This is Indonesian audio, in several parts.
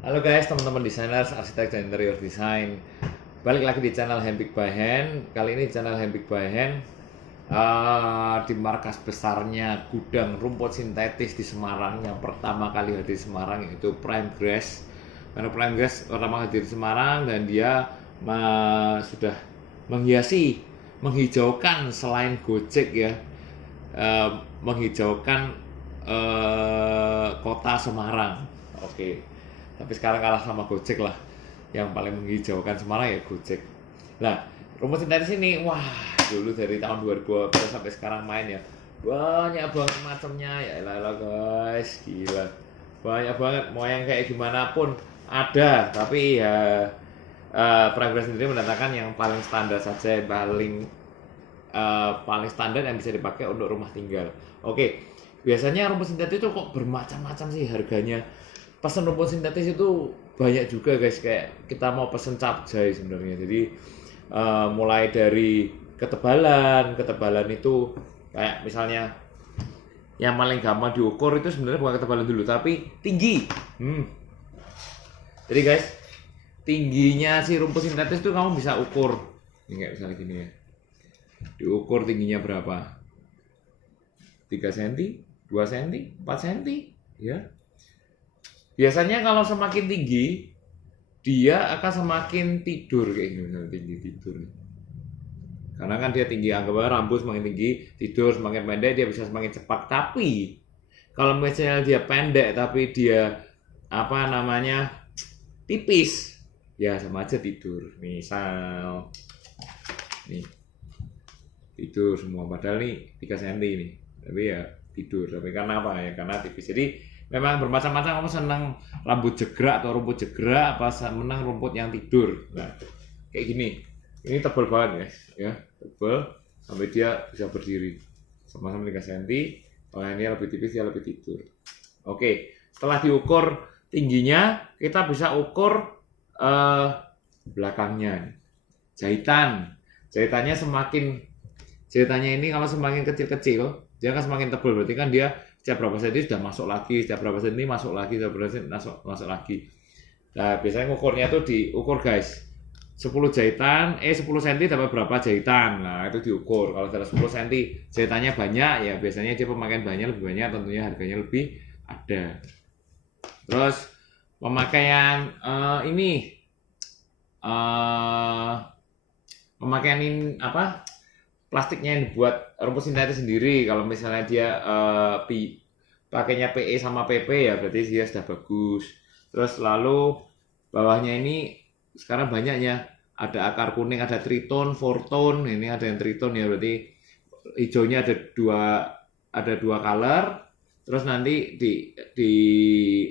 Halo guys, teman-teman designers, arsitek dan interior design. Balik lagi di channel Handpick by Hand. Kali ini channel Handpick by Hand di markas besarnya gudang rumput sintetis di Semarang yang pertama kali hadir di Semarang, yaitu Prime Grass. Karena Prime Grass pertama hadir di Semarang dan dia sudah menghiasi, menghijaukan selain Gojek ya, menghijaukan kota Semarang. Oke. Tapi sekarang kalah sama Gojek lah. Yang paling menghijaukan Semarang ya Gojek. Nah, rumput sintetis ini, wah, dulu dari tahun 2012 sampai sekarang main ya. Banyak banget macamnya, ya elah guys, gila. Banyak banget, mau yang kayak gimana pun ada. Tapi ya Progress sendiri mendatangkan yang paling standar saja, paling standar yang bisa dipakai untuk rumah tinggal. Oke, biasanya rumput sintetis itu kok bermacam-macam sih harganya. Pesan rumput sintetis itu banyak juga guys, kayak kita mau pesen capjay sebenarnya. Jadi mulai dari ketebalan itu kayak misalnya yang paling gampang diukur itu sebenarnya bukan ketebalan dulu tapi tinggi. Jadi guys, tingginya si rumput sintetis itu kamu bisa ukur. Ini kayak misalnya gini ya. Diukur tingginya berapa? 3 cm, 2 cm, 4 cm, ya. Biasanya kalau semakin tinggi, dia akan semakin tidur kayak gini, tinggi tidur. Karena kan dia tinggi, anggapnya rambut semakin tinggi, tidur semakin pendek, dia bisa semakin cepat. Tapi kalau misalnya dia pendek tapi dia tipis, ya sama aja tidur. Misal nih tidur semua, padahal nih 3 cm nih, tapi ya tidur. Tapi karena apa ya? Karena tipis. Jadi memang bermacam-macam, kamu senang rambut jegrak atau rumput jegrak, apa menang rumput yang tidur. Nah, kayak gini. Ini tebal banget guys, ya. Tebal sampai dia bisa berdiri. Sama-sama 3 cm. Kalau yang ini lebih tipis, dia lebih tidur. Oke, setelah diukur tingginya, kita bisa ukur belakangnya. Jahitannya ini kalau semakin kecil-kecil, dia akan semakin tebal. Berarti kan dia setiap berapa senti sudah masuk lagi, setiap berapa senti masuk lagi, setiap berapa senti masuk lagi. Nah, biasanya ngukurnya tuh diukur guys. 10 jahitan, 10 cm dapat berapa jahitan. Nah, itu diukur. Kalau dalam 10 cm jahitannya banyak, ya biasanya dia pemakaian bahannya lebih banyak, tentunya harganya lebih ada. Terus pemakaian pemakaian plastiknya yang dibuat rumput sintetis sendiri. Kalau misalnya dia pakainya PE sama PP, ya berarti dia sudah bagus. Terus lalu bawahnya ini sekarang banyaknya, ada akar kuning, ada triton, fourtone. Ini ada yang triton ya, berarti hijaunya ada dua color. Terus nanti di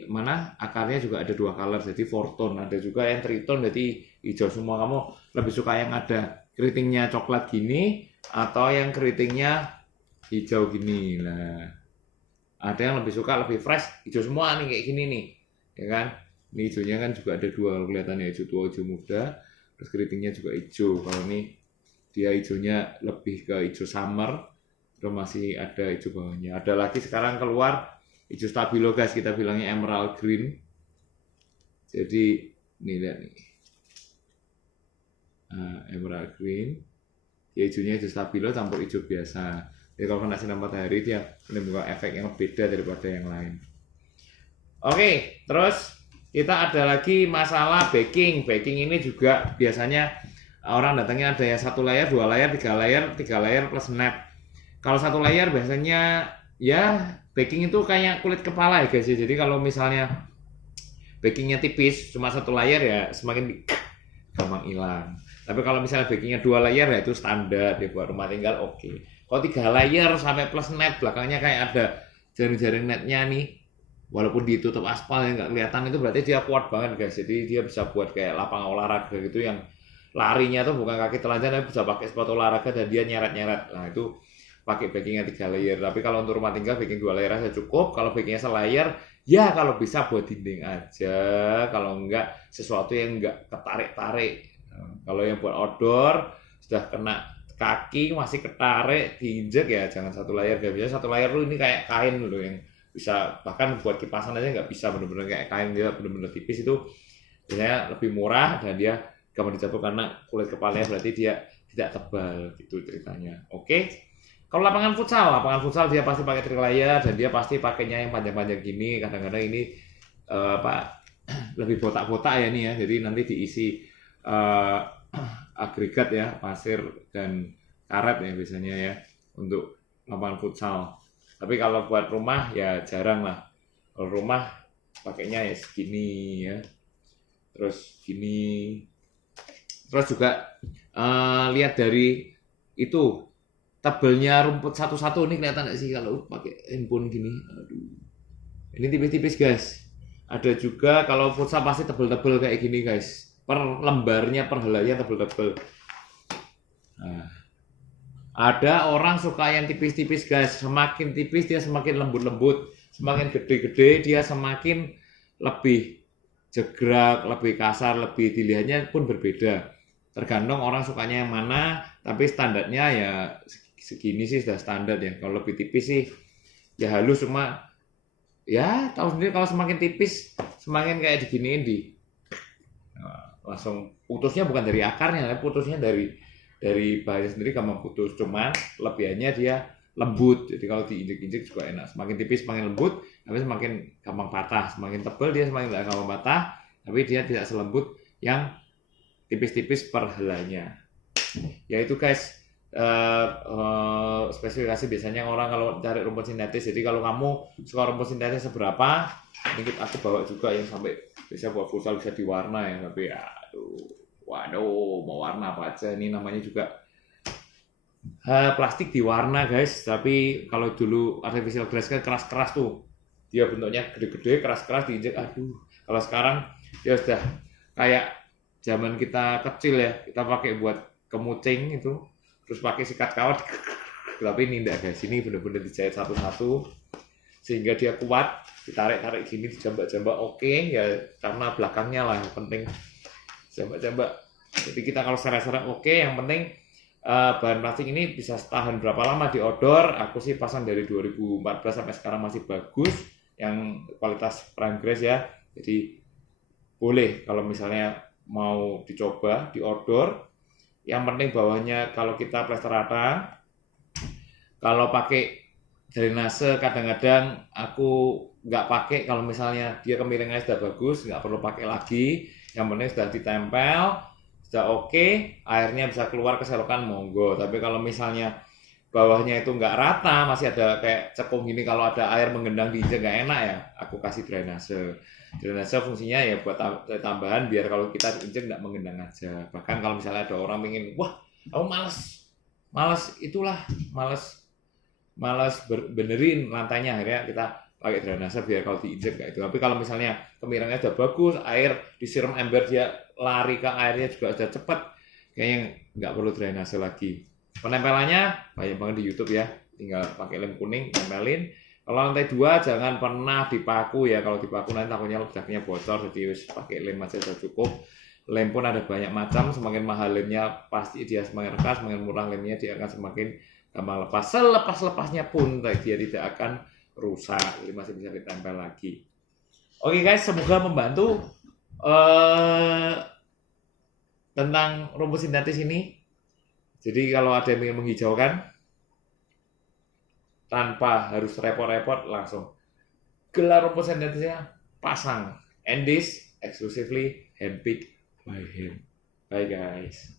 mana akarnya juga ada 2 color, jadi fourtone. Ada juga yang triton, jadi hijau semua. Kamu lebih suka yang ada keritingnya coklat gini atau yang keritingnya hijau gini? Nah, ada yang lebih suka lebih fresh hijau semua nih, kayak gini nih, ya kan? Ini hijaunya kan juga ada 2 kelihatannya, hijau tua, hijau muda. Terus keritingnya juga hijau. Kalau ini dia hijaunya lebih ke hijau summer. Terus masih ada hijau bawahnya. Ada lagi sekarang keluar hijau stabilo guys, kita bilangnya emerald green. Jadi nih lihat nih, emerald green, dia hijaunya hijau stabilo campur hijau biasa. Jadi kalau kena sinar matahari dia menimbulkan efek yang beda daripada yang lain. Oke, terus kita ada lagi masalah backing. Backing ini juga biasanya orang datangnya ada yang 1 layer, 2 layer, 3 layer plus net. Kalau 1 layer biasanya ya backing itu kayak kulit kepala ya guys. Jadi kalau misalnya backingnya tipis, cuma 1 layer ya semakin gampang hilang. Tapi kalau misalnya backingnya 2 layer ya itu standar ya buat rumah tinggal, oke. Kalau 3 layer sampai plus net, belakangnya kayak ada jaring-jaring netnya nih, walaupun ditutup aspal yang nggak kelihatan, itu berarti dia kuat banget guys. Jadi dia bisa buat kayak lapangan olahraga gitu, yang larinya tuh bukan kaki telanjang tapi bisa pakai sepatu olahraga dan dia nyeret-nyeret. Nah, itu pakai backingnya 3 layer. Tapi kalau untuk rumah tinggal backing 2 layer aja cukup. Kalau backingnya selayer, ya kalau bisa buat dinding aja. Kalau enggak, sesuatu yang enggak ketarik-tarik. Kalau yang buat outdoor sudah kena kaki masih ketarik diinjek, ya jangan 1 layer. Gak bisa 1 layer lu ini kayak kain lu yang bisa bahkan buat kipasan aja nggak bisa, bener-bener kayak kain, dia bener-bener tipis itu biasanya lebih murah dan dia gampang dicampur karena kulit kepalanya berarti dia tidak tebal gitu ceritanya. Oke. Kalau lapangan futsal dia pasti pakai trilayer dan dia pasti pakainya yang panjang-panjang gini. Kadang-kadang ini apa lebih botak-botak ya nih ya. Jadi nanti diisi agregat ya, pasir dan karet ya biasanya ya untuk lapangan futsal. Tapi kalau buat rumah ya jarang lah. Kalau rumah pakainya ya segini ya. Terus gini. Terus juga lihat dari itu tabelnya rumput satu-satu ini kelihatan nggak sih kalau pakai handphone gini? Aduh. Ini tipis-tipis guys. Ada juga kalau futsal pasti tebel-tebel kayak gini guys. Per lembarnya, per helainya tebel-tebel. Nah, ada orang suka yang tipis-tipis guys. Semakin tipis dia semakin lembut-lembut. Semakin gede-gede dia semakin lebih jegrak, lebih kasar, lebih dilihatnya pun berbeda. Tergantung orang sukanya yang mana, tapi standarnya ya segini sih sudah standar ya. Kalau lebih tipis sih ya halus, cuma ya tahu sendiri kalau semakin tipis semakin kayak diginiin langsung putusnya bukan dari akarnya, tapi putusnya dari bahannya sendiri gampang putus. Cuman lebihannya dia lembut, jadi kalau diinjek-injek juga enak. Semakin tipis semakin lembut, tapi semakin gampang patah. Semakin tebal dia semakin tidak gampang patah, tapi dia tidak selembut yang tipis-tipis per helainya. Ya itu guys, spesifikasi biasanya orang kalau cari rumput sintetis. Jadi kalau kamu suka rumput sintetis seberapa, ini aku bawa juga yang sampai bisa buat futsal bisa diwarna ya. Tapi waduh, mau warna apa aja. Ini namanya juga plastik diwarna guys. Tapi kalau dulu artificial grass kan keras-keras tuh, dia bentuknya gede-gede, keras-keras diinjek. Aduh, kalau sekarang dia sudah kayak zaman kita kecil ya, kita pakai buat kemucing itu, terus pakai sikat kawat. Tapi ini enggak guys, ini benar-benar dijahit satu-satu sehingga dia kuat, ditarik-tarik gini, dijambak-jambak oke ya, karena belakangnya lah yang penting jambak-jambak. Jadi kita kalau seret-seret oke, yang penting bahan plastik ini bisa tahan berapa lama di outdoor. Aku sih pasang dari 2014 sampai sekarang masih bagus, yang kualitas prime grass ya. Jadi boleh kalau misalnya mau dicoba di outdoor. Yang penting bawahnya kalau kita plester rata. Kalau pakai drainase kadang-kadang aku nggak pakai, kalau misalnya dia kemiringannya sudah bagus, nggak perlu pakai lagi. Yang penting sudah ditempel, sudah oke, airnya bisa keluar ke selokan monggo. Tapi kalau misalnya bawahnya itu nggak rata, masih ada kayak cekung gini, kalau ada air menggendang di injek nggak enak ya, aku kasih drainase. Drainase fungsinya ya buat tambahan biar kalau kita injek nggak menggendang aja. Bahkan kalau misalnya ada orang ingin, wah aku malas benerin lantainya, akhirnya kita pakai drainase biar kalau diinjek kayak itu. Tapi kalau misalnya kemiringannya udah bagus, air disiram ember dia lari ke airnya juga udah cepet, kayaknya nggak perlu drainase lagi. Penempelannya banyak banget di YouTube ya, tinggal pakai lem kuning tempelin. Kalau lantai 2 jangan pernah dipaku ya, kalau dipaku nanti takutnya ledaknya bocor, jadi pakai lem aja sudah cukup. Lem pun ada banyak macam, semakin mahal lemnya pasti dia semakin rekas, semakin murah lemnya dia akan semakin gampang lepas. Selepas-lepasnya pun dia tidak akan rusak, jadi masih bisa ditempel lagi. Oke guys, semoga membantu tentang rumput sintetis ini. Jadi kalau ada yang ingin menghijaukan tanpa harus repot-repot, langsung gelar rumput sintetisnya pasang. And this exclusively handpicked by him. Bye guys.